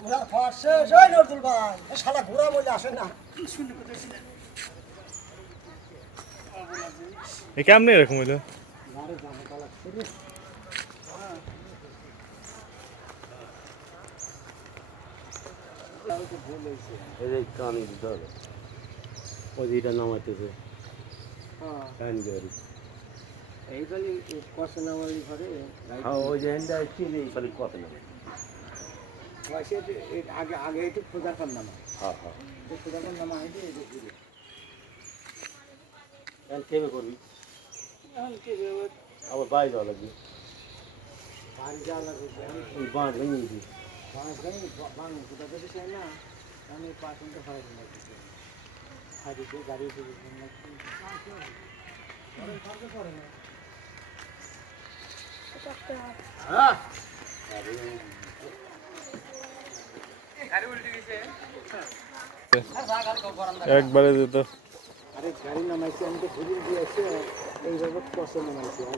নজরুল ভাই শালা ঘোরা বলে আসে না এ কেমনে এরকম হইলো এই কানি দিতে হবে ওই যেটা নামাইতেছে কানি গাড়ি এইখানে কষে নামালি ঘরে হ্যাঁ ওই যে হ্যান্ডা ছিল এই খালি কত নামে আগে আগে একটু খোঁজার কর নামা হ্যাঁ হ্যাঁ খোঁজার কর নামা হয়েছে এখন কেবে করবি আবার বাইরে যাওয়া লাগবে বাড়ি যাওয়া লাগবে ওই বাঁধ ভেঙে দিবি বাংলা কোথা থেকে চাই না আমি পাঁচটা ভাড়া দিলাম হাজিতে গাড়ি একবারে দিত আরে গাড়ি নামাইছি আমি তো ঘুরিয়ে দিয়ে আসছি এইভাবে কষ্ট নামাইছি আর